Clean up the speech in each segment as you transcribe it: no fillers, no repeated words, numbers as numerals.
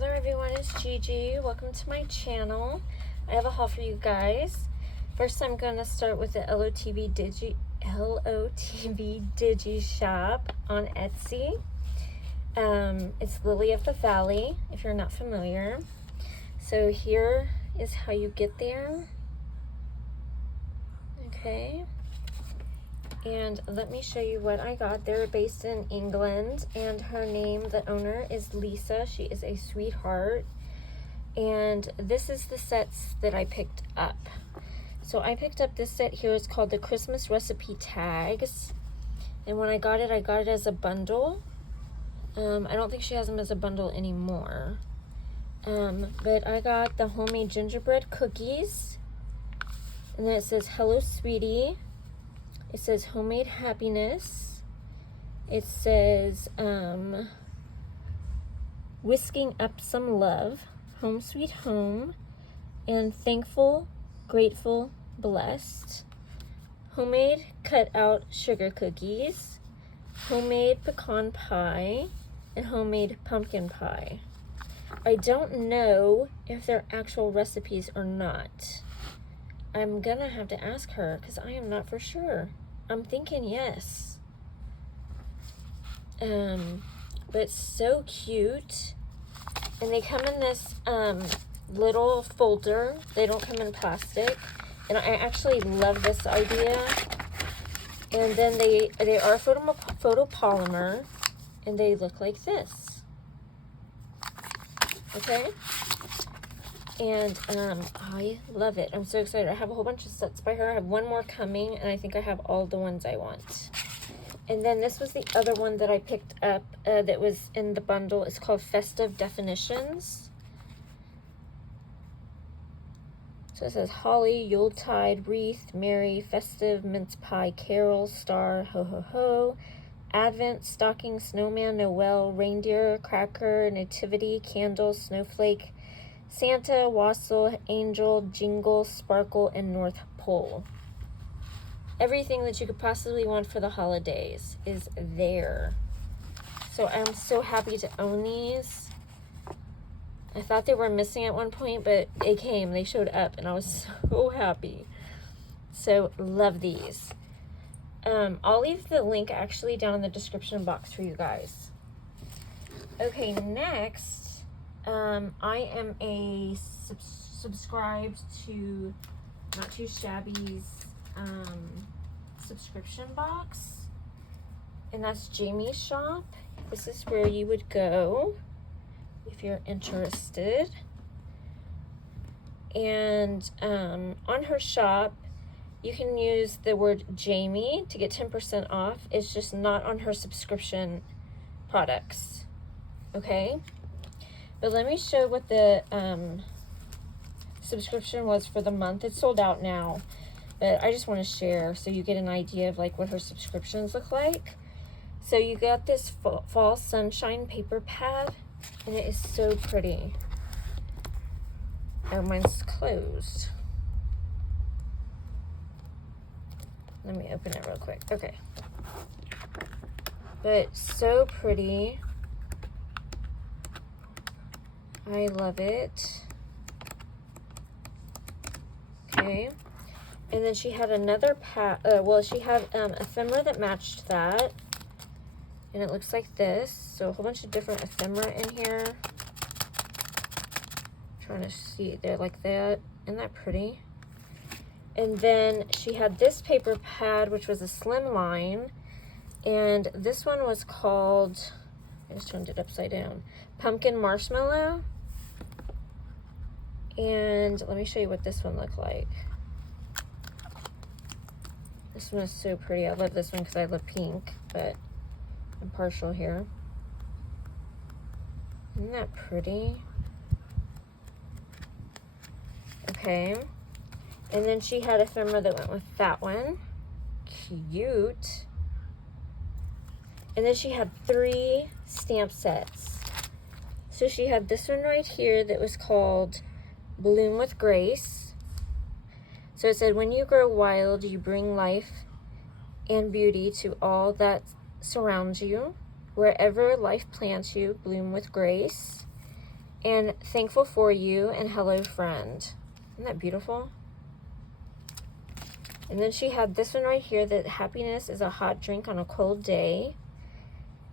Hello everyone, it's Gigi. Welcome to my channel. I have a haul for you guys. First, I'm going to start with the LOTV Digi shop on Etsy. It's Lily of the Valley, if you're not familiar. So here is how you get there. Okay. And let me show you what I got. They're based in England, and her name, the owner, is Lisa. She is a sweetheart. And this is the sets that I picked up. So I picked up this set here. It's called the Christmas Recipe Tags. And when I got it as a bundle. I don't think she has them as a bundle anymore. But I got the homemade gingerbread cookies. And then it says, "Hello, sweetie." It says homemade happiness. It says whisking up some love, home sweet home, and thankful, grateful, blessed. Homemade cut out sugar cookies, homemade pecan pie, and homemade pumpkin pie. I don't know if they're actual recipes or not. I'm gonna have to ask her because I am not for sure. I'm thinking yes. But it's so cute. And they come in this little folder. They don't come in plastic. And I actually love this idea. And then they are photopolymer. And they look like this. Okay? And I love it. I'm so excited. I have a whole bunch of sets by her. I have one more coming, and I think I have all the ones I want. And then this was the other one that I picked up that was in the bundle. It's called Festive Definitions. So it says holly, Yuletide, wreath, merry, festive, mince pie, carol, star, ho ho ho, Advent, stocking, snowman, Noel, reindeer, cracker, nativity, candle, snowflake, Santa, wassail, angel, jingle, sparkle, and North Pole. Everything that you could possibly want for the holidays is there. So I'm so happy to own these. I thought they were missing at one point, but they showed up, and I was so happy. So love these. I'll leave the link actually down in the description box for you guys. Okay, next. I am a subscribed to Not Too Shabby's subscription box, and that's Jamie's shop. This is where you would go if you're interested. And on her shop, you can use the word Jamie to get 10% off. It's just not on her subscription products. Okay? But let me show what the subscription was for the month. It's sold out now, but I just want to share so you get an idea of like what her subscriptions look like. So you got this fall sunshine paper pad, and it is so pretty. Oh, mine's closed. Let me open it real quick. Okay. But so pretty. I love it. Okay. And then she had another she had ephemera that matched that. And it looks like this. So a whole bunch of different ephemera in here. Trying to see, they're like that. Isn't that pretty? And then she had this paper pad, which was a slim line. And this one was called, I just turned it upside down, Pumpkin Marshmallow. And let me show you what this one looked like. This one is so pretty. I love this one because I love pink, but I'm partial here. Isn't that pretty? Okay. And then she had ephemera that went with that one. Cute. And then she had 3 stamp sets. So she had this one right here that was called Bloom with Grace. So it said, when you grow wild, you bring life and beauty to all that surrounds you. Wherever life plants you, bloom with grace. and Thankful for You, and Hello Friend. Isn't that beautiful? And then she had this one right here, that happiness is a hot drink on a cold day.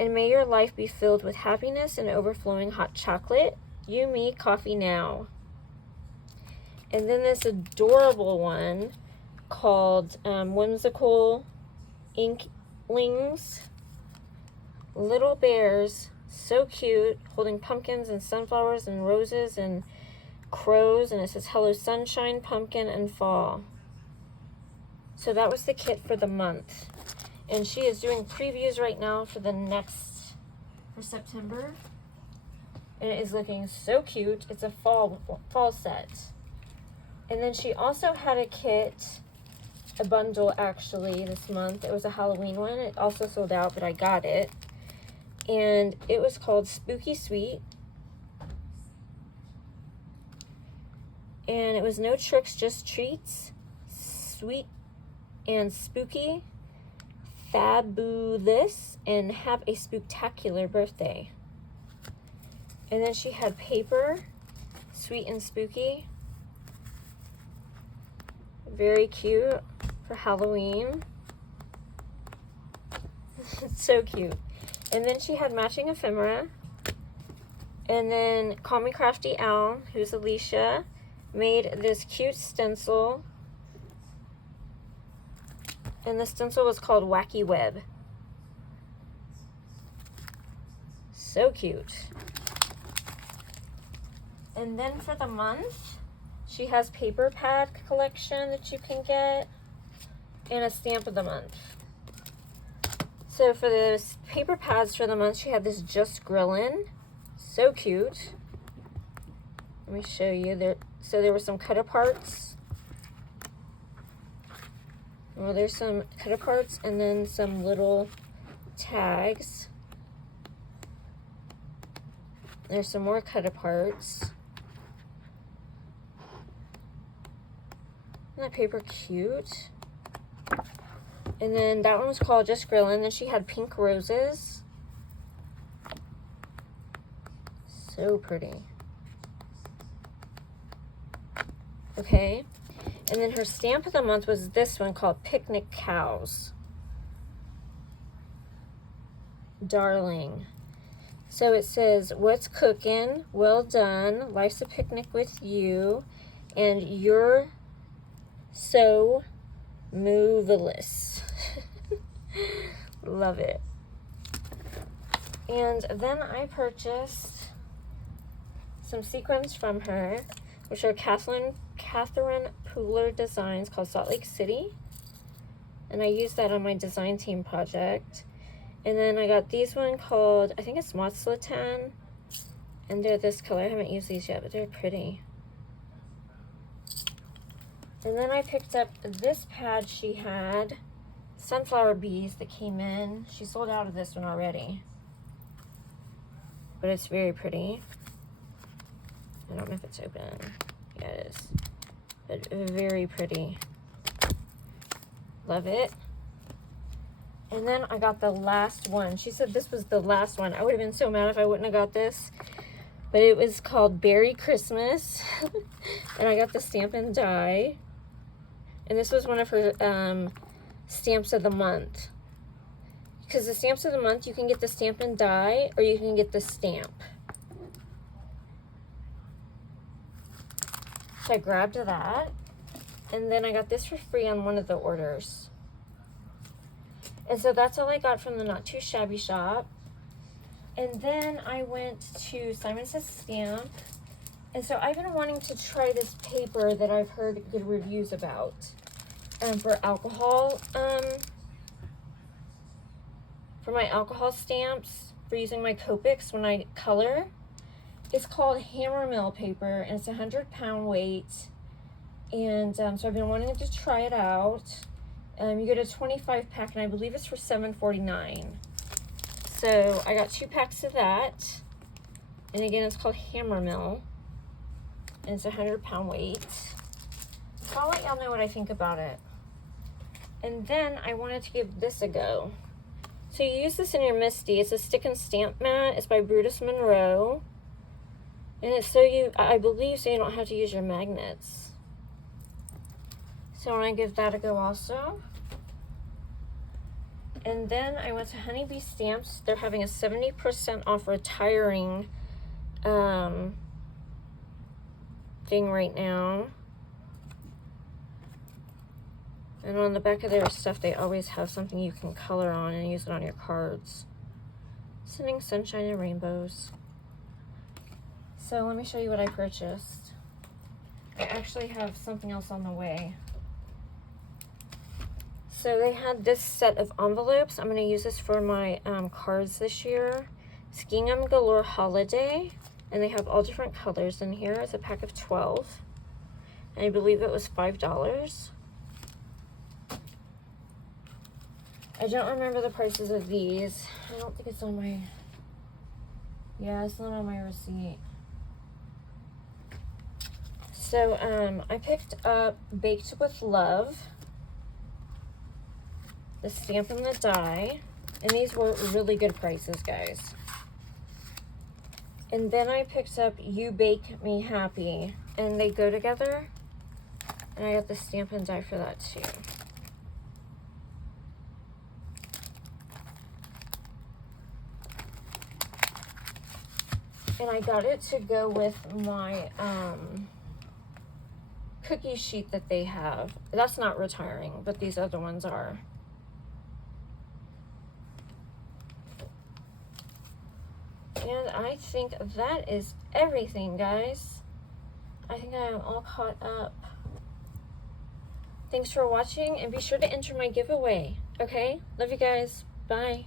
And may your life be filled with happiness and overflowing hot chocolate. You, me, coffee now. And then this adorable one called Whimsical Inklings. Little bears, so cute, holding pumpkins and sunflowers and roses and crows. And it says, hello sunshine, pumpkin, and fall. So that was the kit for the month. And she is doing previews right now for September. And it is looking so cute. It's a fall set. And then she also had a kit, a bundle actually, this month. It was a Halloween one. It also sold out, but I got it. And it was called Spooky Sweet. And it was no tricks, just treats. Sweet and spooky. Fabulous, and have a spooktacular birthday. And then she had paper, sweet and spooky. Very cute for Halloween. It's so cute. And then she had matching ephemera. And then Call Me Crafty Owl, who's Alicia, made this cute stencil. And the stencil was called Wacky Web. So cute. And then for the month, she has paper pad collection that you can get, and a stamp of the month. So for the paper pads for the month, she had this Just Grillin'. So cute. Let me show you. So there were some cut-aparts. Well, there's some cut-aparts and then some little tags. There's some more cut-aparts. Isn't that paper cute? And then that one was called Just Grillin'. Then she had pink roses. So pretty. Okay. And then her stamp of the month was this one called Picnic Cows. Darling. So it says, what's cooking? Well done. Life's a picnic with you. And you're so moveless. Love it. And then I purchased some sequins from her, which are Catherine Pooler designs called Salt Lake City. And I used that on my design team project. And then I got these one called, I think it's Motzlatan. And they're this color. I haven't used these yet, but they're pretty. And then I picked up this pad she had. Sunflower bees that came in. She sold out of this one already. But it's very pretty. I don't know if it's open. Yeah, it is. But very pretty. Love it. And then I got the last one. She said this was the last one. I would have been so mad if I wouldn't have got this. But it was called Berry Christmas. And I got the stamp and die. And this was one of her stamps of the month. Because the stamps of the month, you can get the stamp and die, or you can get the stamp. So I grabbed that, and then I got this for free on one of the orders. And so that's all I got from the Not Too Shabby shop. And then I went to Simon Says Stamp. And so I've been wanting to try this paper that I've heard good reviews about for alcohol. For my alcohol stamps, for using my Copics when I color. It's called Hammermill paper, and it's 100-pound weight. And so I've been wanting to try it out. You get a 25-pack, and I believe it's for $7.49. So I got 2 packs of that. And again, it's called Hammermill. And it's 100-pound weight. So I'll let y'all know what I think about it. And then I wanted to give this a go. So you use this in your MISTI. It's a stick and stamp mat. It's by Brutus Monroe. And it's so I believe so you don't have to use your magnets. So I want to give that a go also. And then I went to Honeybee Stamps. They're having a 70% off retiring thing right now. And on the back of their stuff, they always have something you can color on and use it on your cards. Sending sunshine and rainbows. So let me show you what I purchased. I actually have something else on the way. So they had this set of envelopes. I'm going to use this for my cards this year. Gingham Galore Holiday. And they have all different colors in here. It's a pack of 12. And I believe it was $5. I don't remember the prices of these. I don't think it's on my... Yeah, it's not on my receipt. So I picked up Baked with Love, the stamp and the die, and these were really good prices, guys. And then I picked up You Bake Me Happy, and they go together, and I got the stamp and die for that too. And I got it to go with my cookie sheet that they have. That's not retiring, but these other ones are. And I think that is everything, guys. I think I am all caught up. Thanks for watching, and be sure to enter my giveaway, okay? Love you guys. Bye.